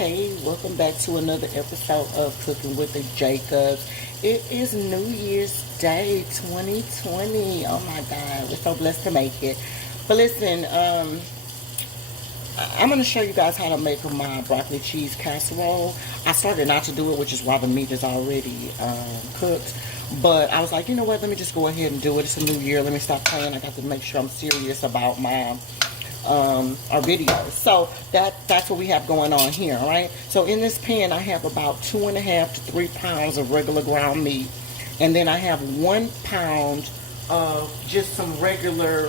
Hey, welcome back to another episode of Cooking with the Jacobs. It is New Year's Day 2020. Oh my God, we're so blessed to make it. But listen, I'm going to show you guys how to make my broccoli cheese casserole. I started not to do it, which is why the meat is already cooked. But I was like, you know what, let me just go ahead and do it. It's a new year. Let me stop playing. I got to make sure I'm serious about my our videos. So that's what we have going on here. All right, so in this pan I have about 2.5 to 3 pounds of regular ground meat, and then I have 1 pound of just some regular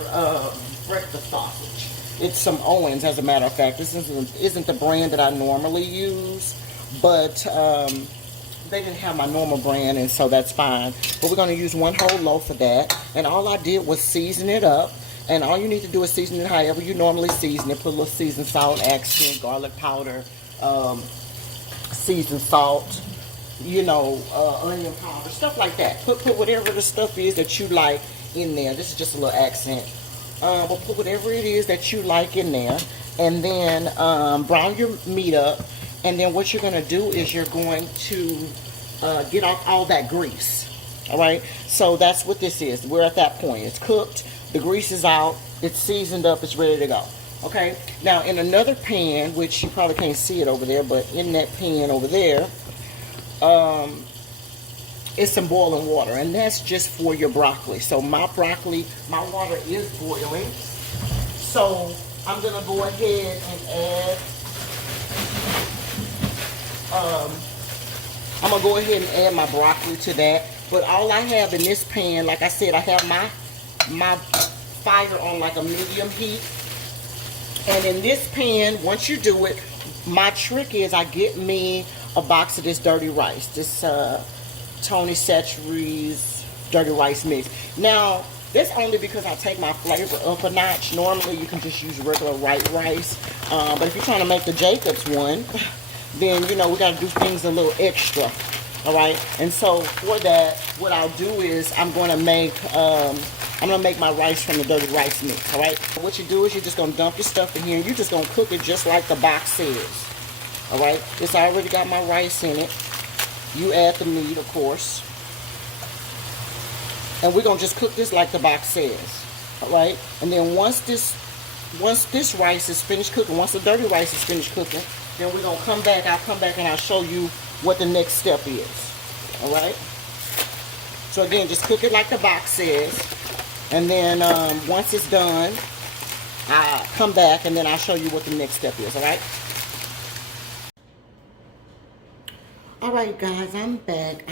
breakfast sausage. It's some Owens, as a matter of fact. This isn't the brand that I normally use, but they didn't have my normal brand, and so that's fine. But we're going to use 1 whole loaf of that, and all I did was season it up. And all you need to do is season it however you normally season it. Put a little seasoned salt, accent, garlic powder, seasoned salt, onion powder, stuff like that. Put whatever the stuff is that you like in there. This is just a little accent. But put whatever it is that you like in there. And then brown your meat up. And then what you're going to do is you're going to get off all that grease. All right? So that's what this is. We're at that point. It's cooked. The grease is out, it's seasoned up, it's ready to go. Okay, now in another pan, which you probably can't see it over there, but in that pan over there, is some boiling water, and that's just for your broccoli. So my water is boiling. So I'm gonna go ahead and add, my broccoli to that. But all I have in this pan, like I said, I have my fire on like a medium heat, and in this pan, once you do it, my trick is I get me a box of this dirty rice, this Tony Chachere's dirty rice mix. Now that's only because I take my flavor up a notch. Normally you can just use regular white rice, but if you're trying to make the Jacobs one, then we got to do things a little extra. All right, and so for that, what I'll do is I'm gonna make my rice from the dirty rice mix. All right, what you do is you're just gonna dump your stuff in here, and you're just gonna cook it just like the box says. All right, it's already got my rice in it. You add the meat, of course, and we're gonna just cook this like the box says. All right, and then once this rice is finished cooking, once the dirty rice is finished cooking, then we're gonna come back. I'll come back and I'll show you what the next step is. All right, so again, just cook it like the box says, and then once it's done, I'll come back and then I'll show you what the next step is. All right guys, I'm back,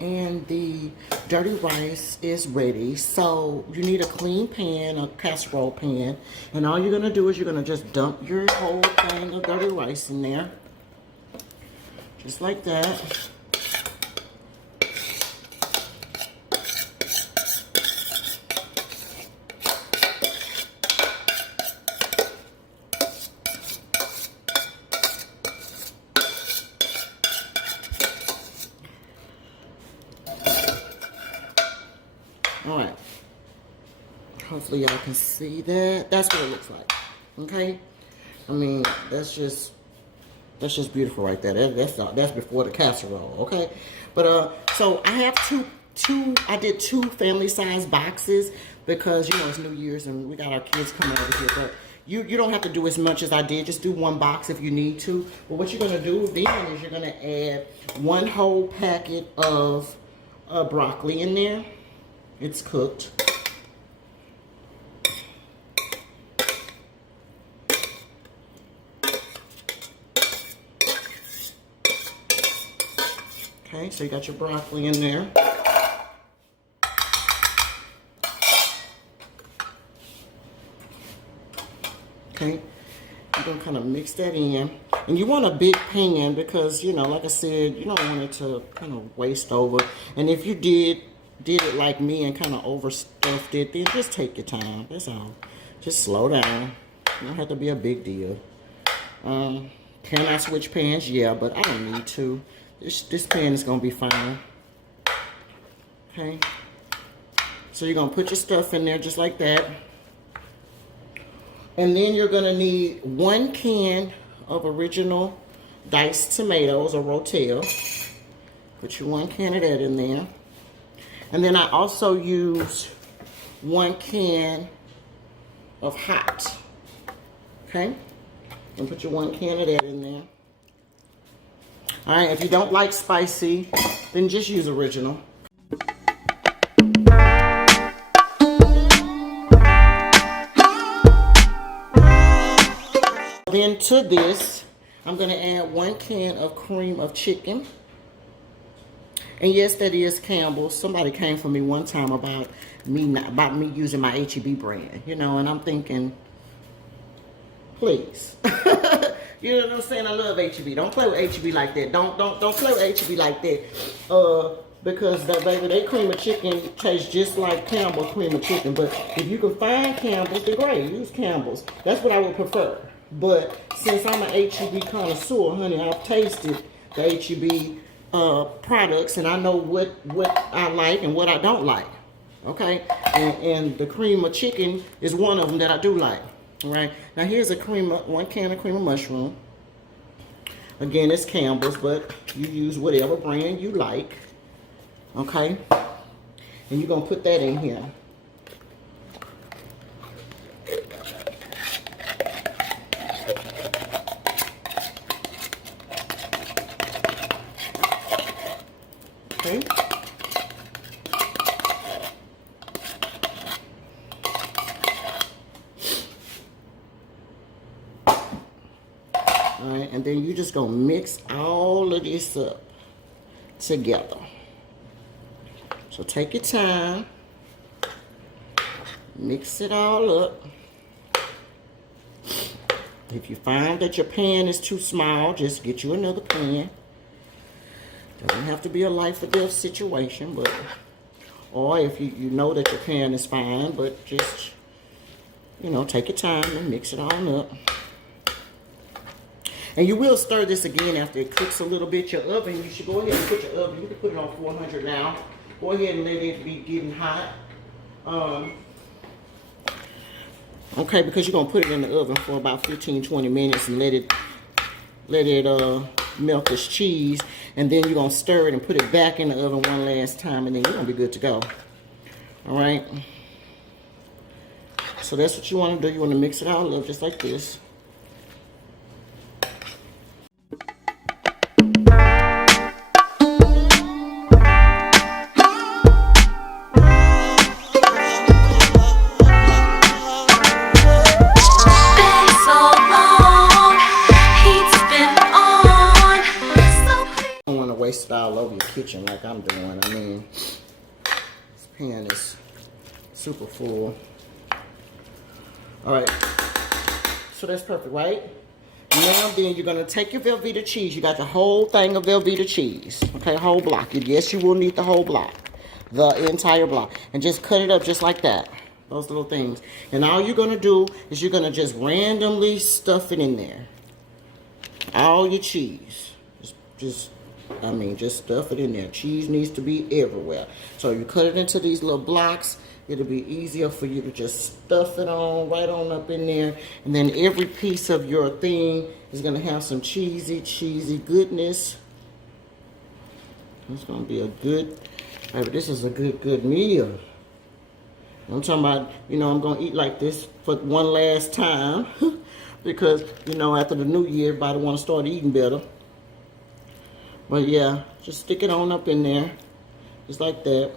and the dirty rice is ready. So you need a clean pan, a casserole pan, and all you're gonna do is you're gonna just dump your whole thing of dirty rice in there. Just like that. All right. Hopefully y'all can see that. That's what it looks like. Okay? I mean, that's just beautiful right there. That's before the casserole, okay? But so I have I did 2 family size boxes because it's New Year's and we got our kids coming over here. But you don't have to do as much as I did. Just do 1 box if you need to. But what you're gonna do then is you're gonna add 1 whole packet of broccoli in there. It's cooked. Okay, so you got your broccoli in there. Okay, you're gonna kind of mix that in. And you want a big pan because, like I said, you don't want it to kind of waste over. And if you did it like me and kind of overstuffed it, then just take your time. That's all. Just slow down. It don't have to be a big deal. Can I switch pans? Yeah, but I don't need to. This pan is gonna be fine. Okay. So you're gonna put your stuff in there just like that. And then you're gonna need 1 can of original diced tomatoes or rotel. Put your 1 can of that in there. And then I also use 1 can of hot. Okay? And put your 1 can of that in there. Alright, if you don't like spicy, then just use original. Then to this, I'm going to add 1 can of cream of chicken. And yes, that is Campbell's. Somebody came for me one time about me using my H-E-B brand, you know, and I'm thinking, please. You know what I'm saying? I love H-E-B. Don't play with H-E-B like that. Don't play with H-E-B like that. Because that baby, they cream of chicken tastes just like Campbell's cream of chicken. But if you can find Campbell's, then great. Use Campbell's. That's what I would prefer. But since I'm an H-E-B connoisseur, honey, I've tasted the H-E-B products, and I know what I like and what I don't like. Okay, and the cream of chicken is one of them that I do like. All right, now here's a 1 can of cream of mushroom. Again, it's Campbell's, but you use whatever brand you like. Okay, and you're gonna put that in here. Okay. Alright, and then you just gonna mix all of this up together. So take your time, mix it all up. If you find that your pan is too small, just get you another pan. Doesn't have to be a life or death situation, but or if you know that your pan is fine, but just, you know, take your time and mix it all up. And you will stir this again after it cooks a little bit. Your oven, you should go ahead and put your oven, you can put it on 400 now. Go ahead and let it be getting hot. Okay, because you're going to put it in the oven for about 15-20 minutes and let it melt this cheese. And then you're going to stir it and put it back in the oven one last time, and then you're going to be good to go. All right? So that's what you want to do. You want to mix it all up just like this. Waste it all over your kitchen like I'm doing. I mean, this pan is super full. All right, so that's perfect, right? Now then, you're gonna take your Velveeta cheese. You got your whole thing of Velveeta cheese, okay, whole block. Yes, you will need the whole block, the entire block, and just cut it up just like that. Those little things. And all you're gonna do is you're gonna just randomly stuff it in there. All your cheese, just stuff it in there. Cheese needs to be everywhere. So you cut it into these little blocks. It'll be easier for you to just stuff it on right on up in there. And then every piece of your thing is going to have some cheesy goodness. It's going to be a good, baby, this is a good meal. I'm talking about, you know, I'm going to eat like this for one last time. Because, you know, after the new year, everybody want to start eating better. But yeah, just stick it on up in there, just like that.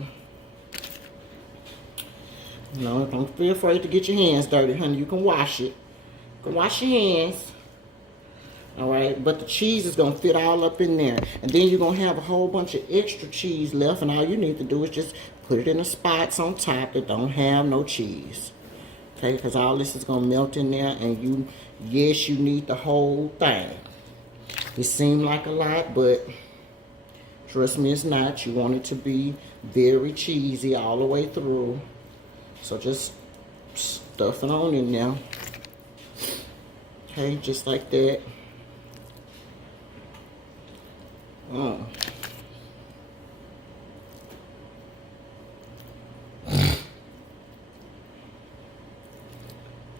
You know, don't be afraid to get your hands dirty, honey. You can wash it. You can wash your hands. All right, but the cheese is gonna fit all up in there, and then you're gonna have a whole bunch of extra cheese left, and all you need to do is just put it in the spots on top that don't have no cheese. Okay, because all this is gonna melt in there, and yes, you need the whole thing. It seemed like a lot, but trust me, it's not. You want it to be very cheesy all the way through. So just stuff it on in there. Okay, just like that.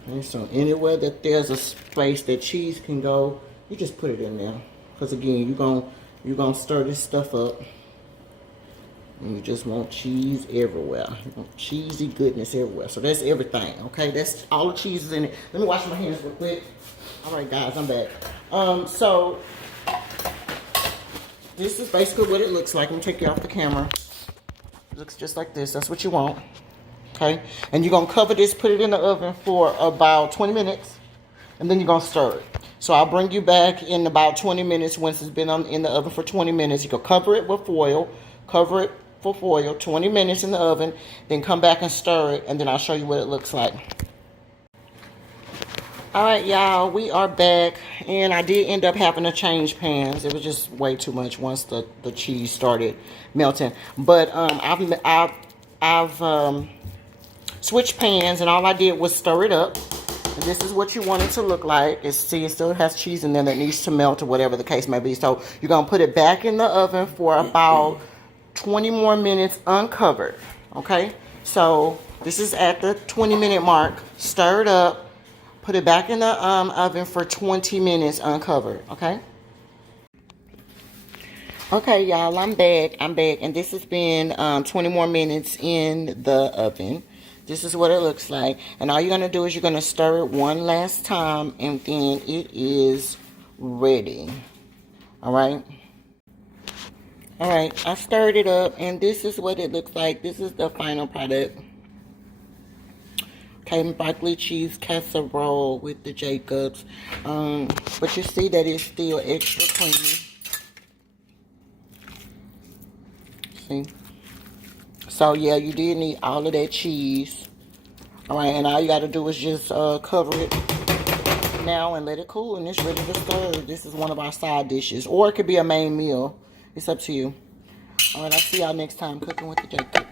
Okay, so anywhere that there's a space that cheese can go, you just put it in there Because again, you're gonna stir this stuff up. And you just want cheese everywhere. You want cheesy goodness everywhere. So that's everything, okay? That's all the cheese is in it. Let me wash my hands real quick. All right, guys, I'm back. So this is basically what it looks like. Let me take you off the camera. It looks just like this. That's what you want, okay? And you're gonna cover this, put it in the oven for about 20 minutes, and then you're gonna stir it. So I'll bring you back in about 20 minutes once it's been in the oven for 20 minutes. You can cover it with foil, cover it for foil, 20 minutes in the oven, then come back and stir it, and then I'll show you what it looks like. All right, y'all, we are back, and I did end up having to change pans. It was just way too much once the cheese started melting. But I've switched pans, and all I did was stir it up. And this is what you want it to look like. See, it still has cheese in there that needs to melt or whatever the case may be. So you're gonna put it back in the oven for about 20 more minutes uncovered, okay? So this is at the 20-minute mark. Stir it up, put it back in the oven for 20 minutes uncovered, okay? Okay, y'all, I'm back, and this has been 20 more minutes in the oven. This is what it looks like, and all you're gonna do is you're gonna stir it one last time, and then it is ready, all right? All right, I stirred it up, and this is what it looks like. This is the final product. Okay, broccoli cheese casserole with the Jacobs. But you see that it's still extra creamy. See? So, yeah, you did need all of that cheese. All right, and all you got to do is just cover it now and let it cool, and it's ready to serve. This is one of our side dishes, or it could be a main meal. It's up to you. All right, I'll see y'all next time cooking with the Jacobs.